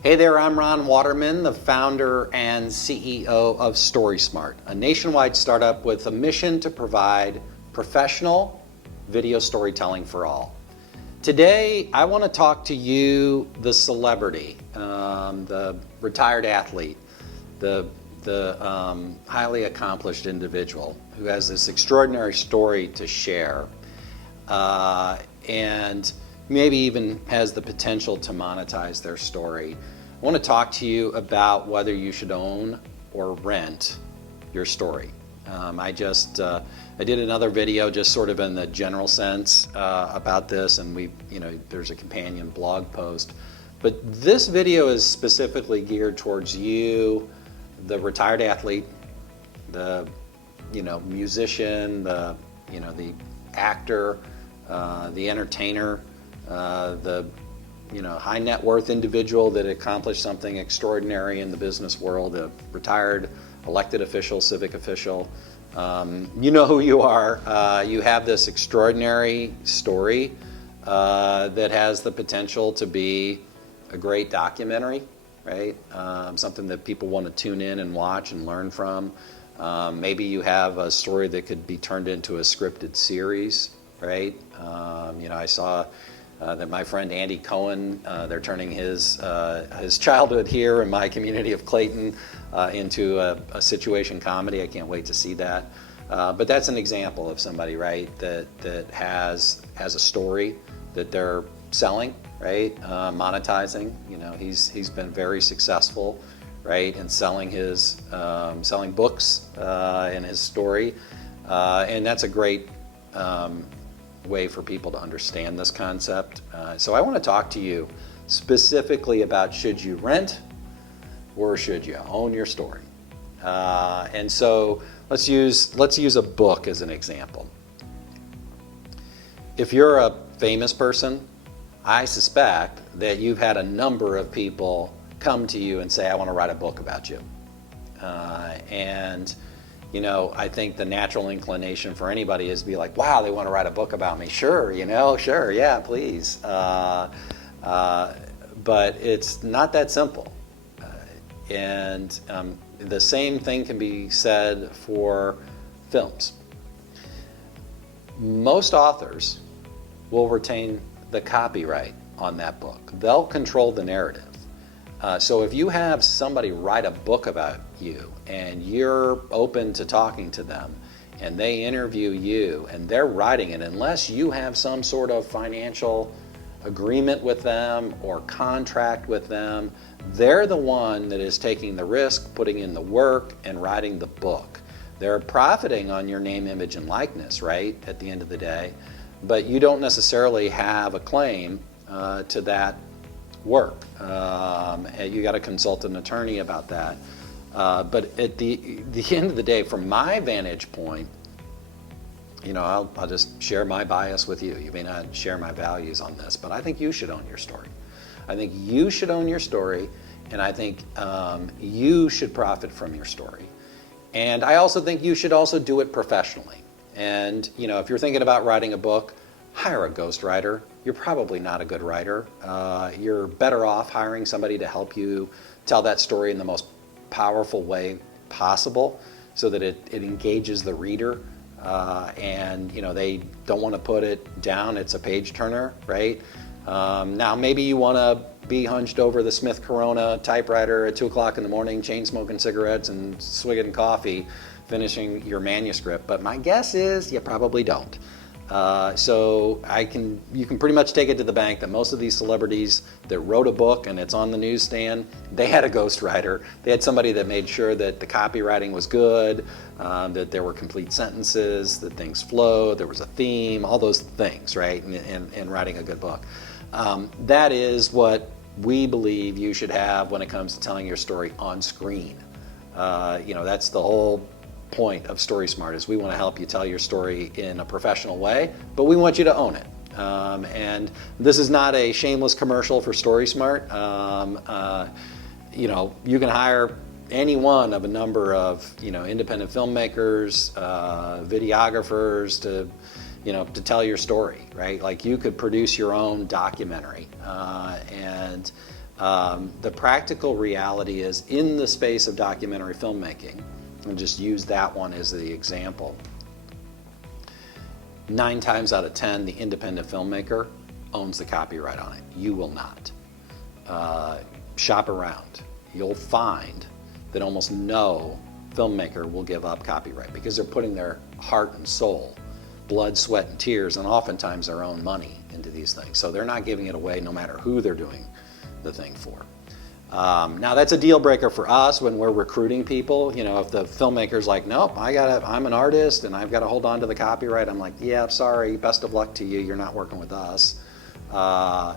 Hey there, I'm Ron Watermon, the founder and CEO of STORYSMART, a nationwide startup with a mission to provide professional video storytelling for all. Today, I want to talk to you, the celebrity, the retired athlete, the highly accomplished individual who has this extraordinary story to share, and maybe even has the potential to monetize their story. I want to talk to you about whether you should own or rent your story. I did another video just sort of in the general sense about this, and there's a companion blog post. But this video is specifically geared towards you, the retired athlete, the musician, the actor, the entertainer, the high net worth individual that accomplished something extraordinary in the business world, a retired elected official, civic official. You know who you are. You have this extraordinary story that has the potential to be a great documentary, right? Something that people want to tune in and watch and learn from. Maybe you have a story that could be turned into a scripted series, right? I saw that my friend Andy Cohen, they're turning his childhood here in my community of Clayton into a situation comedy. I can't wait to see that. But that's an example of somebody, right, that has a story that they're selling, right, monetizing. He's been very successful, right, in selling books in his story, and that's a great way for people to understand this concept. So I want to talk to you specifically about, should you rent or should you own your story? And so let's use a book as an example. If you're a famous person, I suspect that you've had a number of people come to you and say, I want to write a book about you. I think the natural inclination for anybody is to be like, wow, they want to write a book about me. Sure, sure, yeah, please. But it's not that simple. The same thing can be said for films. Most authors will retain the copyright on that book. They'll control the narrative. So if you have somebody write a book about you and you're open to talking to them and they interview you and they're writing it, unless you have some sort of financial agreement with them or contract with them, they're the one that is taking the risk, putting in the work, and writing the book. They're profiting on your name, image, and likeness, right, at the end of the day, but you don't necessarily have a claim to that work. You got to consult an attorney about that. But at the end of the day, from my vantage point, I'll just share my bias with you. You may not share my values on this, but I think you should own your story. I think you should own your story, and I think you should profit from your story. And I also think you should also do it professionally. And if you're thinking about writing a book, hire a ghostwriter. You're probably not a good writer. You're better off hiring somebody to help you tell that story in the most powerful way possible so that it engages the reader, and they don't want to put it down. It's a page turner, right? Now maybe you want to be hunched over the Smith Corona typewriter at 2 o'clock in the morning, chain smoking cigarettes and swigging coffee, finishing your manuscript, but my guess is you probably don't. So you can pretty much take it to the bank that most of these celebrities that wrote a book and it's on the newsstand, they had a ghostwriter. They had somebody that made sure that the copywriting was good, that there were complete sentences, that things flowed, there was a theme, all those things, right, in writing a good book. That is what we believe you should have when it comes to telling your story on screen. That's the whole point of StorySmart, is we want to help you tell your story in a professional way, but we want you to own it. And this is not a shameless commercial for StorySmart. You can hire any one of a number of independent filmmakers, videographers to tell your story, right? Like you could produce your own documentary, and The practical reality is, in the space of documentary filmmaking, and just use that one as the example, 9 times out of 10, the independent filmmaker owns the copyright on it. You will not. Shop around. You'll find that almost no filmmaker will give up copyright because they're putting their heart and soul, blood, sweat, and tears, and oftentimes their own money into these things. So they're not giving it away no matter who they're doing the thing for. Now that's a deal breaker for us when we're recruiting people. You know, if the filmmaker's like, nope, I'm an artist and I've got to hold on to the copyright, I'm like, yeah, sorry, best of luck to you, you're not working with us.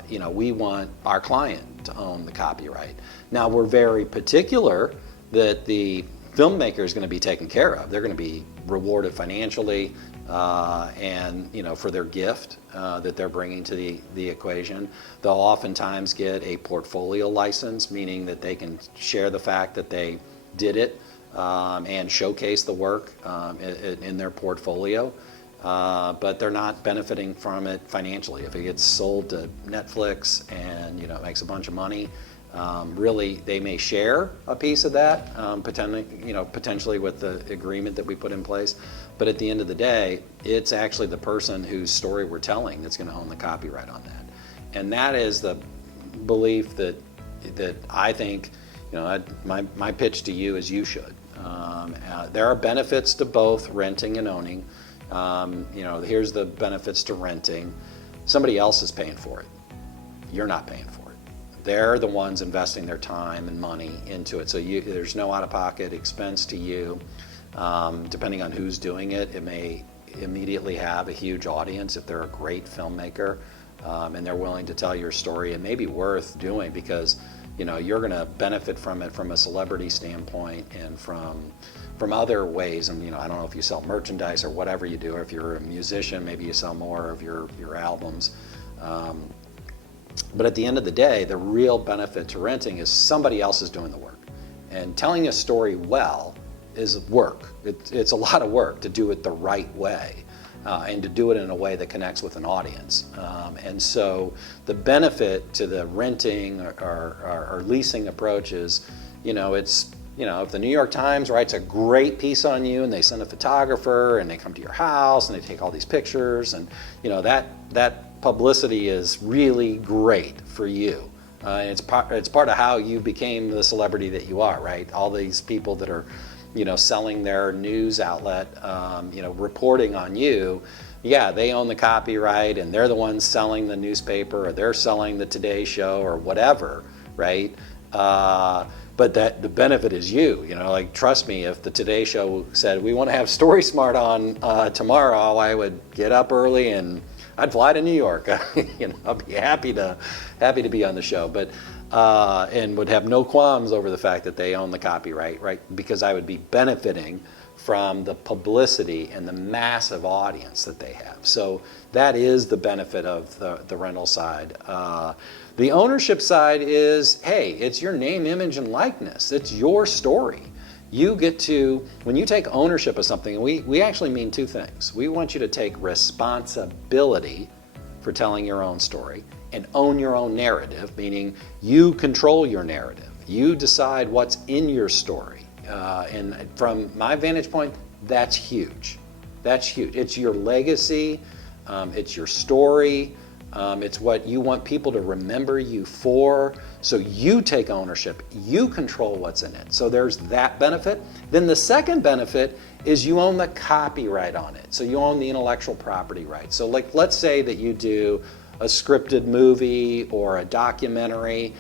You know, we want our client to own the copyright. Now we're very particular that the filmmaker is going to be taken care of. They're going to be rewarded financially and, you know, for their gift that they're bringing to the equation. They'll oftentimes get a portfolio license, meaning that they can share the fact that they did it and showcase the work in their portfolio. But they're not benefiting from it financially. If it gets sold to Netflix and, you know, makes a bunch of money, really they may share a piece of that, potentially with the agreement that we put in place. But at the end of the day, it's actually the person whose story we're telling that's going to own the copyright on that. And that is the belief that I think, you know, my pitch to you is you should. There are benefits to both renting and owning. You know, here's the benefits to renting. Somebody else is paying for it. You're not paying for it. They're the ones investing their time and money into it. So there's no out-of-pocket expense to you. Depending on who's doing it, it may immediately have a huge audience if they're a great filmmaker and they're willing to tell your story. It may be worth doing because, you know, you're going to benefit from it from a celebrity standpoint and from other ways. And, you know, I don't know if you sell merchandise or whatever you do, or if you're a musician, maybe you sell more of your albums. But at the end of the day, the real benefit to renting is somebody else is doing the work. And telling a story well is work. It's a lot of work to do it the right way and to do it in a way that connects with an audience. And so the benefit to the renting or leasing approach is, you know, it's, you know, if the New York Times writes a great piece on you and they send a photographer and they come to your house and they take all these pictures, and, you know, that publicity is really great for you. It's part of how you became the celebrity that you are, right? All these people that are, you know, selling their news outlet, you know, reporting on you, yeah, they own the copyright and they're the ones selling the newspaper or they're selling the Today Show or whatever, right? But the benefit is you know, like, trust me, if the Today Show said, we want to have StorySmart on tomorrow, I would get up early and I'd fly to New York. You know, I'd be happy to be on the show, but and would have no qualms over the fact that they own the copyright, right? Because I would be benefiting from the publicity and the massive audience that they have. So that is the benefit of the rental side. The ownership side is, hey, it's your name, image, and likeness. It's your story. You get to, when you take ownership of something, and we actually mean two things. We want you to take responsibility for telling your own story and own your own narrative, meaning you control your narrative. You decide what's in your story. And from my vantage point, that's huge. That's huge. It's your legacy. It's your story. It's what you want people to remember you for. So you take ownership. You control what's in it. So there's that benefit. Then the second benefit is you own the copyright on it. So you own the intellectual property rights. So, like, let's say that you do a scripted movie or a documentary.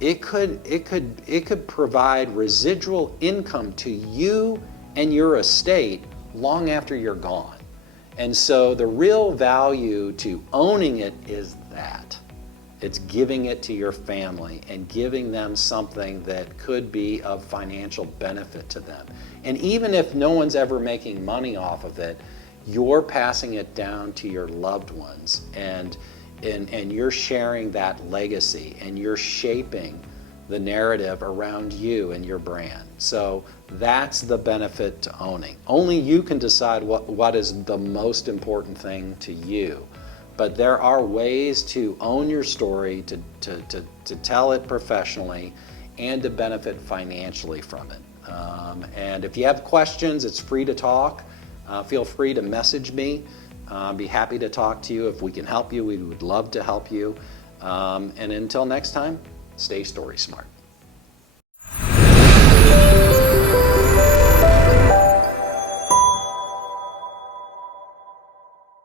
It could provide residual income to you and your estate long after you're gone. And so the real value to owning it is that. It's giving it to your family and giving them something that could be of financial benefit to them. And even if no one's ever making money off of it, you're passing it down to your loved ones, and you're sharing that legacy, and you're shaping the narrative around you and your brand. So that's the benefit to owning. Only you can decide what is the most important thing to you but there are ways to own your story, to tell it professionally, and to benefit financially from it. And if you have questions, it's free to talk. Feel free to message me. Be happy to talk to you. If we can help you, we would love to help you. And until next time, stay story smart.